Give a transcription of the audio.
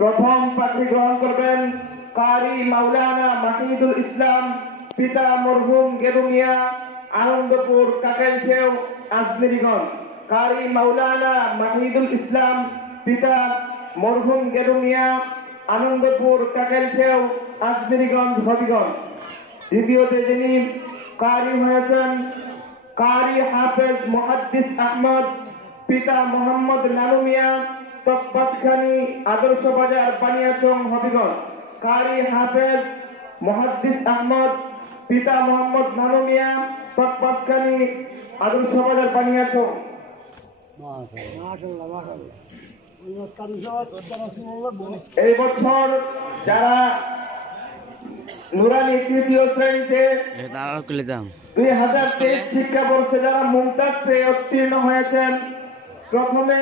প্রথম পাত্রী গ্রহণ করবেন কারি মাওলানা মাহিদুল ইসলাম, পিতা মরহুম গেদু মিয়া, আনন্দপুর কাকেলছেও আজমিরিগঞ্জ। কারি মাওলানা মাহিদুল ইসলাম, পিতা মরহুম গেদু মিয়া, আনন্দপুর কাকেলছেও আজমিরিগঞ্জ হবিগঞ্জ। দ্বিতীয়তে যিনি কারি হয়েছেন কারি হাফেজ মুহাদ্দিস আহমদ, পিতা মোহাম্মদ নানু মিয়া, তকবাজখানি আদর্শ বাজার বানিয়াচং হবিগঞ্জ। কারি হাফেজ মুহাদ্দিস আহমদ, পিতা মোহাম্মদ নানু মিয়া, তকবাজখানি আদর্শ বাজার বানিয়াচং। এই বছর যারা নুরানি তৃতীয় শ্রেণীতে 2023 শিক্ষাবর্ষে যারা মুমতাজ পেয়ে উত্তীর্ণ হয়েছেন, প্রথমে